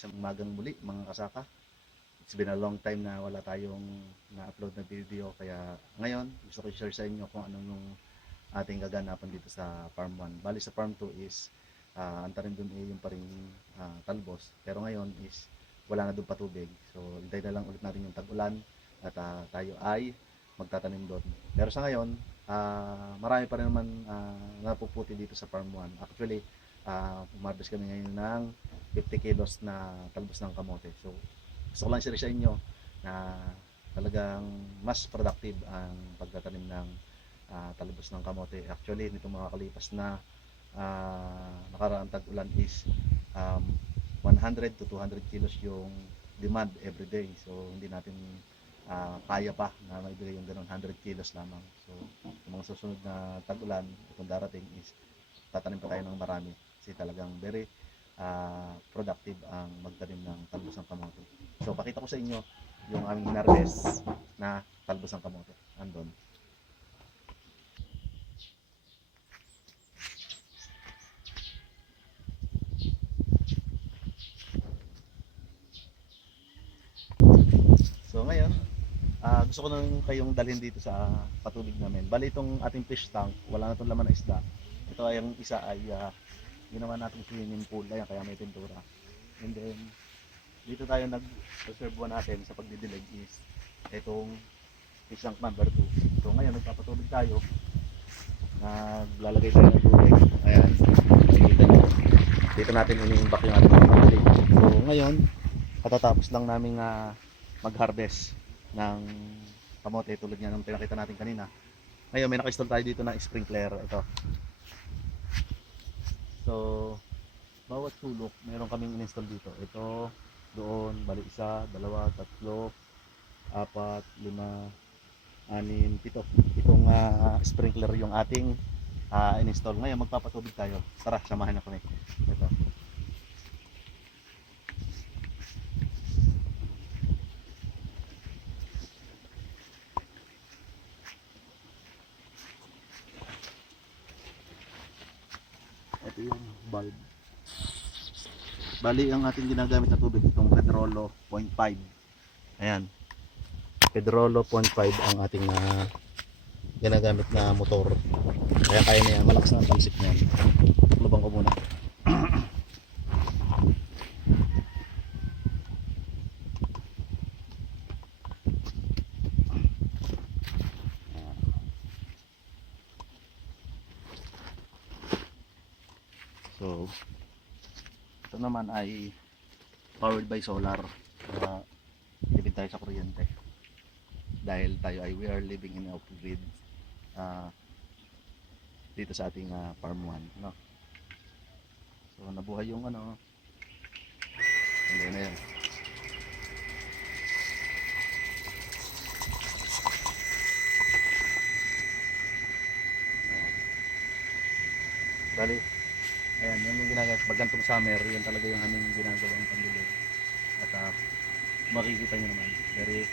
Isang umagang muli mga kasaka. It's been a long time na wala tayong na-upload na video, kaya ngayon gusto ko i-share sa inyo kung anong yung ating gaganapan dito sa Farm 1. Bali sa Farm 2 is ang tanim dun ay yung paring talbos, pero ngayon is wala na doon patubig, so hintay na lang ulit natin yung tag-ulan at tayo ay magtatanim doon. Pero sa ngayon marami pa rin naman napuputi dito sa Farm 1. Actually umarbis kami ngayon ng 50 kilos na talbos ng kamote. So gusto ko lang share sa inyo na talagang mas productive ang pagtatanim ng talbos ng kamote. Actually nitong mga kalipas na nakaraang tag-ulan is 100 to 200 kilos yung demand every day. So hindi natin kaya pa na maibigay yung ganun, 100 kilos lamang. So yung mga susunod na tag-ulan kung darating is tatanim pa tayo ng marami kasi talagang very productive ang magtanim ng talbos ng kamote. So pakita ko sa inyo yung aming hinarvest na talbos ng kamote. Andun. So ngayon, gusto ko nang kayong dalhin dito sa patubig namin. Bali itong ating fish tank, wala na itong laman na isda. Ito ay yung isa ay ginawa natin swimming pool. Ayan, kaya may pintura. And then dito tayo nag-reserve natin sa pagdidilig is itong fish tank number 2. So ngayon nagpapatubig tayo. Naglalagay tayo ng tubig. Ayan, nakikita nyo. Dito natin ini-imbak yung ating patubig. So ngayon, katatapos lang namin mag-harvest ng kamote tulad nga ng pinakita natin kanina. Ngayon may naka-install tayo dito ng sprinkler. Ito. So bawat sulok meron kaming in-install dito. Ito, doon, bali 1, 2, 3, 4, 5, 6, 7. Itong sprinkler yung ating in-install. Ngayon magpapatubig tayo. Tara, samahan na kami. Ito. Ito yung bulb. Bali ang ating ginagamit na tubig itong Pedrolo 0.5. Ayan, Pedrolo 0.5 ang ating ginagamit na motor, kaya kaya na yan, malakas na ang talsik niyan. Lubang ko muna. So ito naman ay powered by solar, kaya tipid tayo sa kuryente dahil tayo ay we are living in off grid dito sa ating farm 1, no? So nabuhay yung hindi na yan. Bali ayan, yan yung ginagawa pag gantong summer, yan talaga yung aming ginagawang pandilig. At makikita nyo naman, very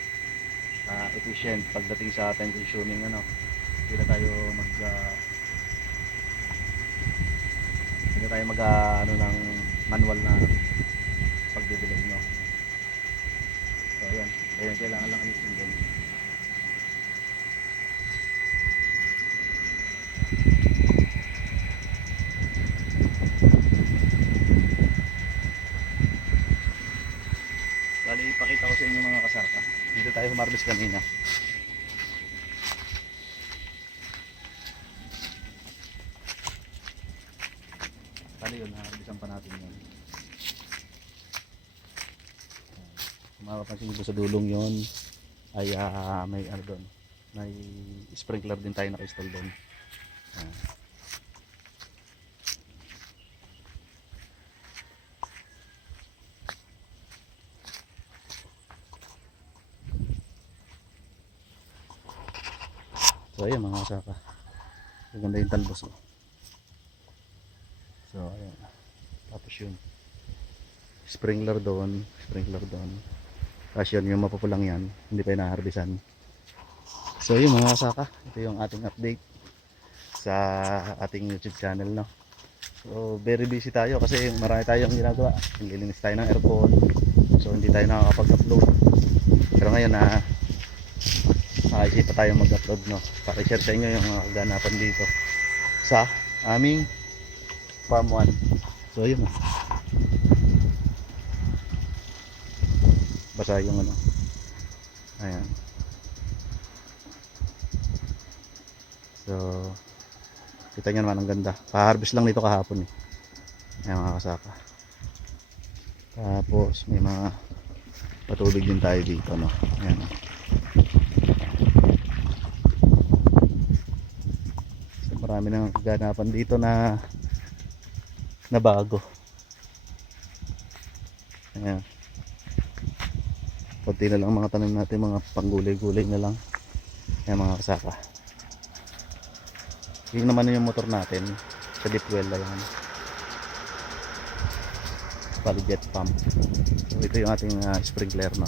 efficient pagdating sa time consuming. Hindi na tayo ng manual na pagdidilig, no? So ayan, kailangan lang ayusin din. Bali, ipakita ko sa inyo mga kasaka. Dito tayo humarbis kanina. Bali yun, harbisan pa natin yun. Kung mapapansin nyo sa dulong yun, ay may doon. May sprinkler din tayo naka-install doon. So ayan mga kasaka, maganda yung talbos. So ayan, tapos yun sprinkler doon, tapos yun yung mapupulang yan, hindi pa inaharbisan. So yun mga kasaka, ito yung ating update sa ating YouTube channel, no? So So very busy tayo kasi marami tayong ginagawa. Naglilinis tayo ng aircon. So hindi tayo nakakapag-upload. Pero ngayon na nakaisip pa tayo mag-upload, no. Paki-share sa inyo yung mga kaganapan dito sa aming Farm 1. So ayun. Basa yung ano. Ayan. So kita nyo naman ang ganda. Pa-harvest lang nito kahapon eh. Ayan mga kasaka. Tapos may mga patubig din tayo dito, no. Ayan. So marami nang kaganapan dito na bago. Ayan. Kunti na lang mga tanim natin, mga panggulay-gulay na lang. Ayan mga kasaka. Yung naman yung motor natin sa deep well lang yan. Jet pump. So ito yung ating sprinkler, no.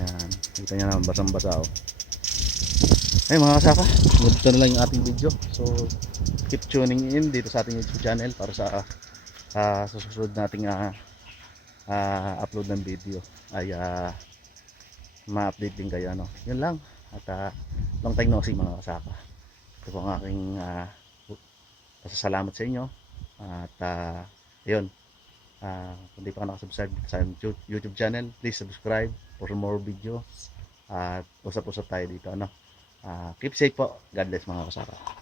Ayan. Kita nyo naman basang-basa oh. Ay mga kasaka, ganito na lang yung ating video. So keep tuning in dito sa ating YouTube channel para sa susunod nating upload ng video ay ma-update din kayo, ano. Yun lang. At long time no see mga kasaka. Ito po ang aking pasasalamat sa inyo. At yun, kung di pa ka nakasubscribe sa YouTube channel, please subscribe for more videos. At usap-usap tayo dito, ano. Keep safe po. God bless mga kasaka.